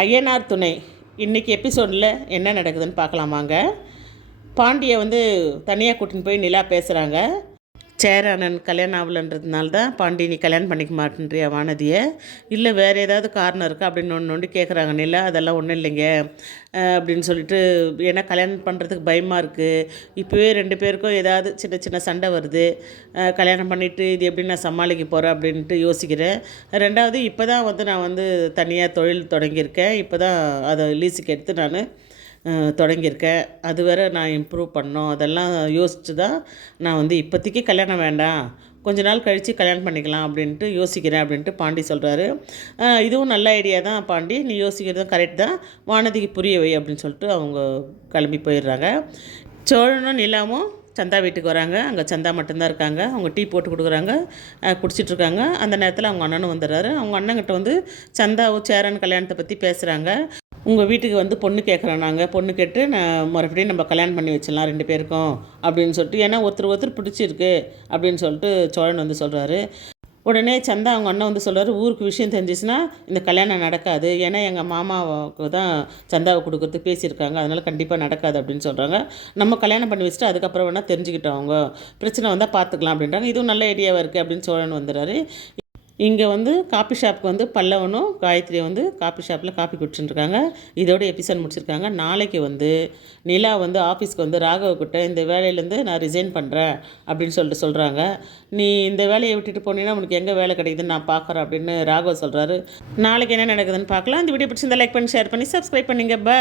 ஐயனார் துணை இன்றைக்கி எபிசோடில் என்ன நடக்குதுன்னு பார்க்கலாமாங்க. பாண்டியை தனியாக கூட்டின்னு போய் நிலா பேசுகிறாங்க. சேரண்ணன் கல்யாணம் ஆகலன்றதுனால தான் பாண்டி நீ கல்யாணம் பண்ணிக்க மாட்டேன்றியா வானதியை, இல்லை வேறு ஏதாவது காரணம் இருக்கா அப்படின்னு நோண்டி கேட்குறாங்க நிலா. அதெல்லாம் ஒன்றும் இல்லைங்க அப்படின்னு சொல்லிட்டு, ஏன்னா கல்யாணம் பண்ணுறதுக்கு பயமாக இருக்குது. இப்போவே 2 பேருக்கும் ஏதாவது சின்ன சின்ன சண்டை வருது. கல்யாணம் பண்ணிவிட்டு இது எப்படி நான் சமாளிக்க போகிறேன் அப்படின்ட்டு யோசிக்கிறேன். 2வது இப்போ தான் நான் தனியாக தொழில் தொடங்கியிருக்கேன். இப்போ தான் அதை லீஸுக்கு எடுத்து நான் தொடங்கியிருக்கேன். அது வேறு நான் இம்ப்ரூவ் பண்ணோம். அதெல்லாம் யோசித்து தான் நான் இப்போதைக்கு கல்யாணம் வேண்டாம், கொஞ்ச நாள் கழித்து கல்யாணம் பண்ணிக்கலாம் அப்படின்ட்டு யோசிக்கிறேன் அப்படின்ட்டு பாண்டி சொல்கிறாரு. இதுவும் நல்ல ஐடியா தான் பாண்டி, நீ யோசிக்கிறதும் கரெக்ட் தான், வானதிக்கு புரிய வை அப்படின்னு சொல்லிட்டு அவங்க கிளம்பி போயிடுறாங்க. சோழனும் நிலாவும் சந்தா வீட்டுக்கு வராங்க. அங்கே சந்தா மட்டும்தான் இருக்காங்க. அவங்க டீ போட்டு கொடுக்குறாங்க, குடிச்சிட்ருக்காங்க. அந்த நேரத்தில் அவங்க அண்ணனும் வந்துடுறாரு. அவங்க அண்ணங்கிட்ட சந்தாவும் சேரன் கல்யாணத்தை பற்றி பேசுகிறாங்க. உங்கள் வீட்டுக்கு பொண்ணு கேட்குறோம், நாங்கள் பொண்ணு கேட்டு நான் மறுபடியும் நம்ம கல்யாணம் பண்ணி வச்சிடலாம் 2 பேருக்கும் அப்படின்னு சொல்லிட்டு, ஏன்னா ஒருத்தர் பிடிச்சிருக்கு அப்படின்னு சொல்லிட்டு சோழன் சொல்கிறாரு. உடனே சந்தா அவங்க அண்ணன் சொல்கிறாரு, ஊருக்கு விஷயம் தெரிஞ்சிச்சுன்னா இந்த கல்யாணம் நடக்காது, ஏன்னா எங்கள் மாமாவுக்கு தான் சந்தாவை கொடுக்குறதுக்கு பேசியிருக்காங்க, அதனால் கண்டிப்பாக நடக்காது அப்படின்னு சொல்கிறாங்க. நம்ம கல்யாணம் பண்ணி வச்சுட்டு அதுக்கப்புறம் வேணால் தெரிஞ்சுக்கிட்டோம், அவங்க பிரச்சனை வந்தால் பார்த்துக்கலாம் அப்படின்றாங்க. இதுவும் நல்ல ஐடியாவாக இருக்குது அப்படின்னு சோழன் வந்துடுறாரு. இங்கே காஃபி ஷாப்புக்கு பல்லவனும் காயத்ரி காஃபி ஷாப்பில் காஃபி குடிச்சுட்டுருக்காங்க. இதோட எபிசோட் முடிச்சிருக்காங்க. நாளைக்கு நிலா ஆஃபீஸ்க்கு ராகவக்கிட்ட இந்த வேலையிலேருந்து நான் ரிசைன் பண்ணுறேன் அப்படின்னு சொல்கிறாங்க. நீ இந்த வேலையை விட்டுட்டு போனீங்கன்னா உனக்கு எங்கே வேலை கிடைக்குதுன்னு நான் பார்க்குறேன் அப்படின்னு ராகவ் சொல்கிறாரு. நாளைக்கு என்ன நடக்குதுன்னு பார்க்கலாம். இந்த வீடியோ பிடிச்சிருந்தா லைக் பண்ணி ஷேர் பண்ணி சப்ஸ்கிரைப் பண்ணிங்க. பை.